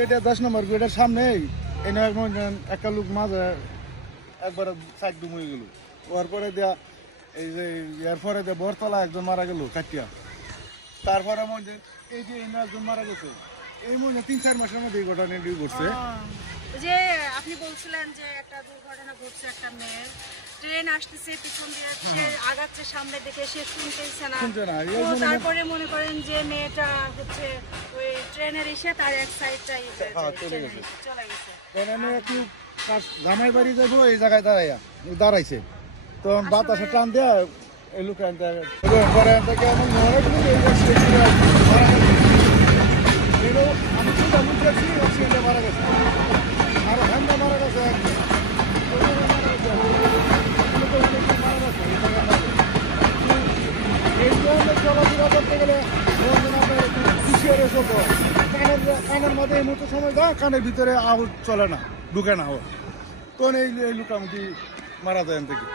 গেটে 10 নম্বর গেটের সামনে এনে একটা লোক মাঝে একবার সাইড ডুম হয়ে গেল। ওর পরে দেয়া এই যে এরপরে দিয়ে বরতলা একজন মারা গেল কাটিয়া। তারপরে মধ্যে এই যে একজন মারা গেছে, এই মধ্যে 3-4 মাসের মধ্যে এই ঘটনা ঘটছে। যে আপনি বলছিলেন যে একটা দুর্ঘটনা ঘটছে, একটা মেয়ের ট্রেন আসতেছে পিছন দিয়ে, সে আগাচ্ছে, সামনে দেখে সে শুনতেইছে না। তারপরে মনে করেন যে মেয়েটা হচ্ছে ওই ট্রেনের এসে তার এক সাইডটাই চলে গেছে। একটু জামাই বাড়ি যাবো এই জায়গায় দাঁড়াইছে, তখন বাতাসে টান দেয়া এই লোক পরে থেকে আমি মারা গেছে, আরো ঠান্ডা মারা গেছে। এই ধরনের চলাফেরা করতে গেলে কানের মধ্যে এই মুহূর্তে সময় দেয়, কানের ভিতরে আউট চলে না, ঢুকে না। তখন এই লোক আমাকে মারা যায় থেকে।